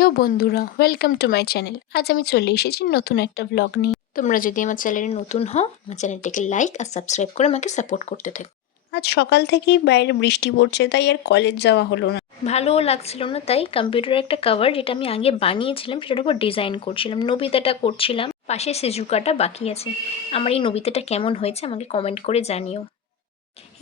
Hello বন্ধুরা, welcome to my channel. আজ আমি চলে এসেছি নতুন একটা ব্লগ নিয়ে। তোমরা যদি আমার চ্যানেলে নতুন হও, আমার চ্যানেলটিকে লাইক আর সাবস্ক্রাইব করে আমাকে সাপোর্ট করতে থাকো। আজ সকাল থেকেই বাইরে বৃষ্টি পড়ছে, তাই আর কলেজ যাওয়া হলো না। ভালোও লাগছিল না, তাই কম্পিউটারের একটা কভার যেটা আমি আগে বানিয়েছিলাম সেটার উপর ডিজাইন করছিলাম, নবিতাটা করছিলাম। পাশে সেজুকাটা বাকি আছে। আমার এই নবিতাটা কেমন হয়েছে আমাকে কমেন্ট করে জানিও।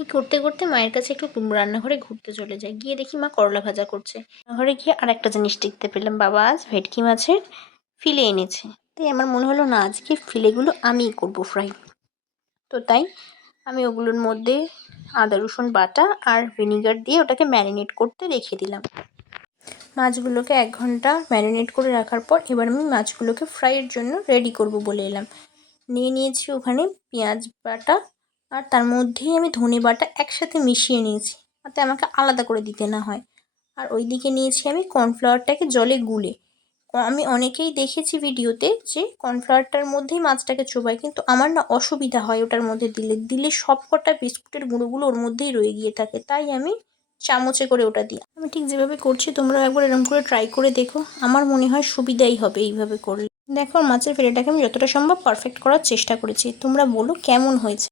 এই করতে করতে মায়ের কাছে একটু রান্নাঘরে ঘুরতে চলে যাই, গিয়ে দেখি মা করলা ভাজা করছে। রান্নাঘরে গিয়ে আর একটা জিনিস দেখতে পেলাম, বাবা আজ ভেটকি মাছের ফিলে এনেছে। তাই আমার মনে হলো না, আজকে ফিলেগুলো আমিই করবো ফ্রাই। তো তাই আমি ওগুলোর মধ্যে আদা রসুন বাটা আর ভিনিগার দিয়ে ওটাকে ম্যারিনেট করতে রেখে দিলাম। মাছগুলোকে 1 ঘন্টা ম্যারিনেট করে রাখার পর এবার আমি মাছগুলোকে ফ্রাইয়ের জন্য রেডি করব বলে এলাম। নিয়ে নিয়েছি ওখানে পেঁয়াজ বাটা, আর তার মধ্যেই আমি ধনে বাটা একসাথে মিশিয়ে নিয়েছি, যাতে আমাকে আলাদা করে দিতে না হয়। আর ওইদিকে নিয়েছি আমি কর্নফ্লাওয়ারটাকে জলে গুলে। আমি অনেকেই দেখেছি ভিডিওতে যে কর্নফ্লাওয়ারটার মধ্যেই মাছটাকে চোবায়, কিন্তু আমার না অসুবিধা হয় ওটার মধ্যে দিলে দিলে সব কটা বিস্কুটের গুঁড়োগুলো ওর মধ্যেই রয়ে গিয়ে থাকে, তাই আমি চামচে করে ওটা দিই। আমি ঠিক যেভাবে করছি তোমরাও একবার এরকম করে ট্রাই করে দেখো, আমার মনে হয় সুবিধাই হবে এইভাবে করলে। দেখো মাছের ফিলেটাকে আমি যতটা সম্ভব পারফেক্ট করার চেষ্টা করেছি, তোমরা বলো কেমন হয়েছে।